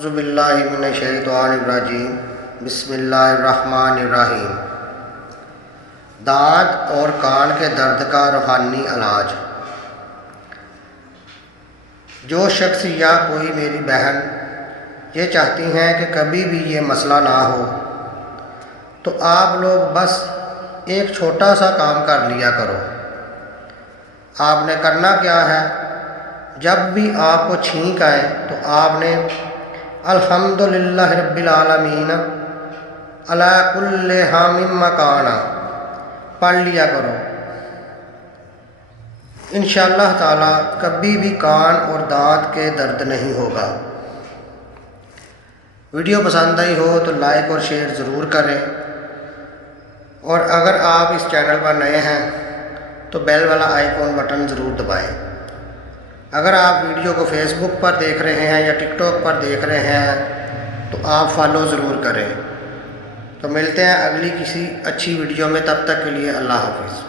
اعوذ باللہ من الشیطان الرجیم بسم اللہ الرحمن الرحیم۔ دانت اور کان کے درد کا روحانی علاج۔ جو شخص یا کوئی میری بہن یہ چاہتی ہیں کہ کبھی بھی یہ مسئلہ نہ ہو تو آپ لوگ بس ایک چھوٹا سا کام کر لیا کرو۔ آپ نے کرنا کیا ہے، جب بھی آپ کو چھینک آئے تو آپ نے الحمدللہ رب العالمین علی کل حام مکانا پڑھ لیا کرو۔ انشاءاللہ تعالی کبھی بھی کان اور دانت کے درد نہیں ہوگا۔ ویڈیو پسند آئی ہو تو لائک اور شیئر ضرور کریں، اور اگر آپ اس چینل پر نئے ہیں تو بیل والا آئیکن بٹن ضرور دبائیں۔ اگر آپ ویڈیو کو فیس بک پر دیکھ رہے ہیں یا ٹک ٹاک پر دیکھ رہے ہیں تو آپ فالو ضرور کریں۔ تو ملتے ہیں اگلی کسی اچھی ویڈیو میں، تب تک کے لیے اللہ حافظ۔